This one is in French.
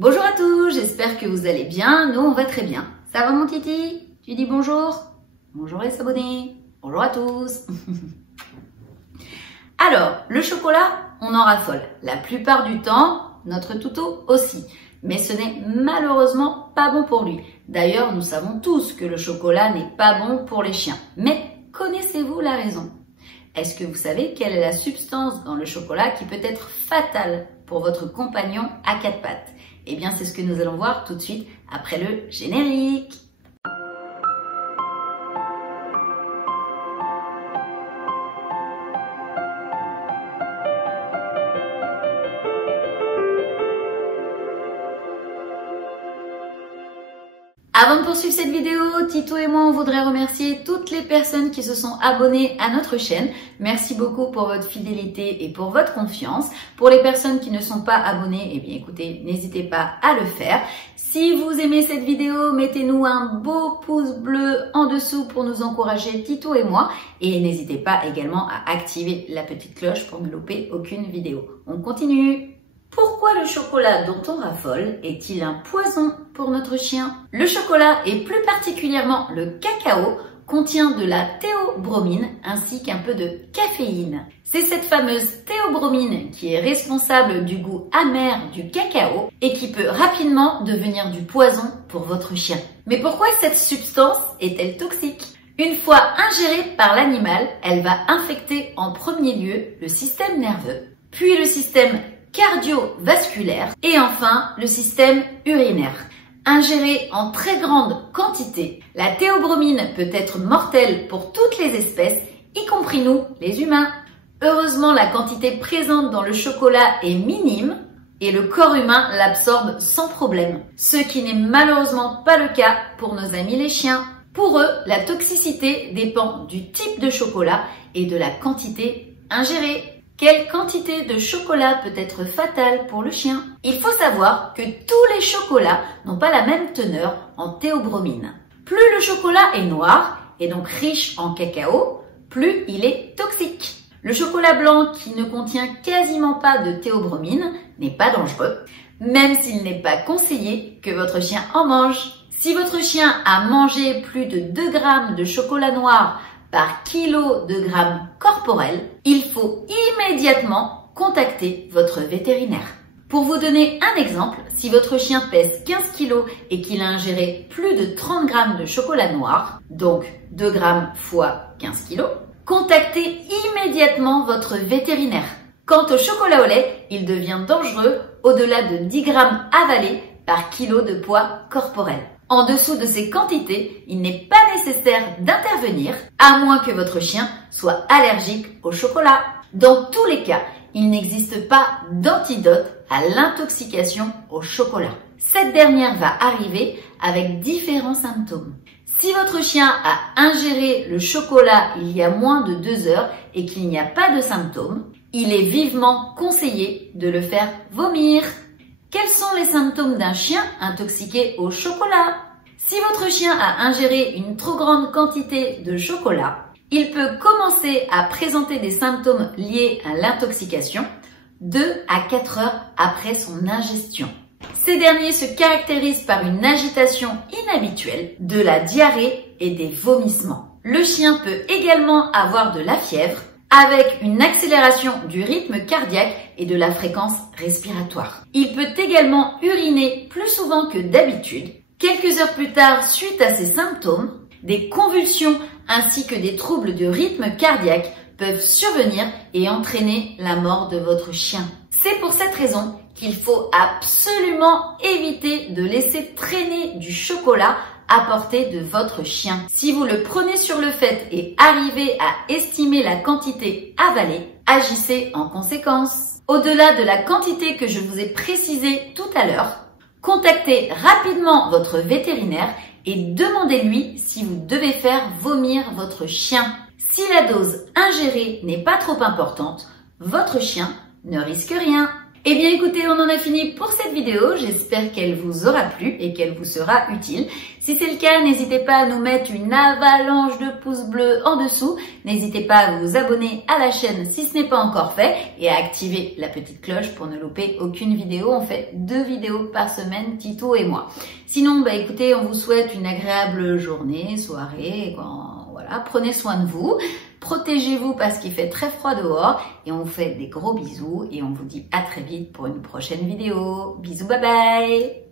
Bonjour à tous, j'espère que vous allez bien. Nous, on va très bien. Ça va mon Titi? Tu dis bonjour? Bonjour les abonnés. Bonjour à tous. Alors, le chocolat, on en raffole. La plupart du temps, notre toutou aussi. Mais ce n'est malheureusement pas bon pour lui. D'ailleurs, nous savons tous que le chocolat n'est pas bon pour les chiens. Mais connaissez-vous la raison? Est-ce que vous savez quelle est la substance dans le chocolat qui peut être fatale pour votre compagnon à quatre pattes? Eh bien, c'est ce que nous allons voir tout de suite après le générique. Avant de poursuivre cette vidéo, Tito et moi, on voudrait remercier toutes les personnes qui se sont abonnées à notre chaîne. Merci beaucoup pour votre fidélité et pour votre confiance. Pour les personnes qui ne sont pas abonnées, eh bien écoutez, n'hésitez pas à le faire. Si vous aimez cette vidéo, mettez-nous un beau pouce bleu en dessous pour nous encourager, Tito et moi. Et n'hésitez pas également à activer la petite cloche pour ne louper aucune vidéo. On continue. Pourquoi le chocolat dont on raffole est-il un poison pour notre chien? Le chocolat et plus particulièrement le cacao contient de la théobromine ainsi qu'un peu de caféine. C'est cette fameuse théobromine qui est responsable du goût amer du cacao et qui peut rapidement devenir du poison pour votre chien. Mais pourquoi cette substance est-elle toxique? Une fois ingérée par l'animal, elle va infecter en premier lieu le système nerveux, puis le système cardiovasculaire et enfin le système urinaire. Ingérée en très grande quantité, la théobromine peut être mortelle pour toutes les espèces, y compris nous, les humains. Heureusement, la quantité présente dans le chocolat est minime et le corps humain l'absorbe sans problème, ce qui n'est malheureusement pas le cas pour nos amis les chiens. Pour eux, la toxicité dépend du type de chocolat et de la quantité ingérée. Quelle quantité de chocolat peut être fatale pour le chien? Il faut savoir que tous les chocolats n'ont pas la même teneur en théobromine. Plus le chocolat est noir et donc riche en cacao, plus il est toxique. Le chocolat blanc qui ne contient quasiment pas de théobromine n'est pas dangereux, même s'il n'est pas conseillé que votre chien en mange. Si votre chien a mangé plus de 2 grammes de chocolat noir par kilo de grammes corporels, il faut immédiatement contacter votre vétérinaire. Pour vous donner un exemple, si votre chien pèse 15 kg et qu'il a ingéré plus de 30 grammes de chocolat noir, donc 2 grammes fois 15 kg, contactez immédiatement votre vétérinaire. Quant au chocolat au lait, il devient dangereux au-delà de 10 grammes avalés par kilo de poids corporel. En dessous de ces quantités, il n'est pas nécessaire d'intervenir, à moins que votre chien soit allergique au chocolat. Dans tous les cas, il n'existe pas d'antidote à l'intoxication au chocolat. Cette dernière va arriver avec différents symptômes. Si votre chien a ingéré le chocolat il y a moins de 2 heures et qu'il n'y a pas de symptômes, il est vivement conseillé de le faire vomir. Quels sont les symptômes d'un chien intoxiqué au chocolat? Si votre chien a ingéré une trop grande quantité de chocolat, il peut commencer à présenter des symptômes liés à l'intoxication 2 à 4 heures après son ingestion. Ces derniers se caractérisent par une agitation inhabituelle, de la diarrhée et des vomissements. Le chien peut également avoir de la fièvre, avec une accélération du rythme cardiaque et de la fréquence respiratoire. Il peut également uriner plus souvent que d'habitude. Quelques heures plus tard, suite à ces symptômes, des convulsions ainsi que des troubles de rythme cardiaque peuvent survenir et entraîner la mort de votre chien. C'est pour cette raison qu'il faut absolument éviter de laisser traîner du chocolat à portée de votre chien. Si vous le prenez sur le fait et arrivez à estimer la quantité avalée, agissez en conséquence. Au-delà de la quantité que je vous ai précisée tout à l'heure, contactez rapidement votre vétérinaire et demandez-lui si vous devez faire vomir votre chien. Si la dose ingérée n'est pas trop importante, votre chien ne risque rien. Eh bien écoutez, on en a fini pour cette vidéo, j'espère qu'elle vous aura plu et qu'elle vous sera utile. Si c'est le cas, n'hésitez pas à nous mettre une avalanche de pouces bleus en dessous, n'hésitez pas à vous abonner à la chaîne si ce n'est pas encore fait et à activer la petite cloche pour ne louper aucune vidéo. On fait 2 vidéos par semaine, Tito et moi. Sinon, écoutez, on vous souhaite une agréable journée, soirée, voilà, prenez soin de vous. Protégez-vous parce qu'il fait très froid dehors et on vous fait des gros bisous et on vous dit à très vite pour une prochaine vidéo. Bisous, bye bye!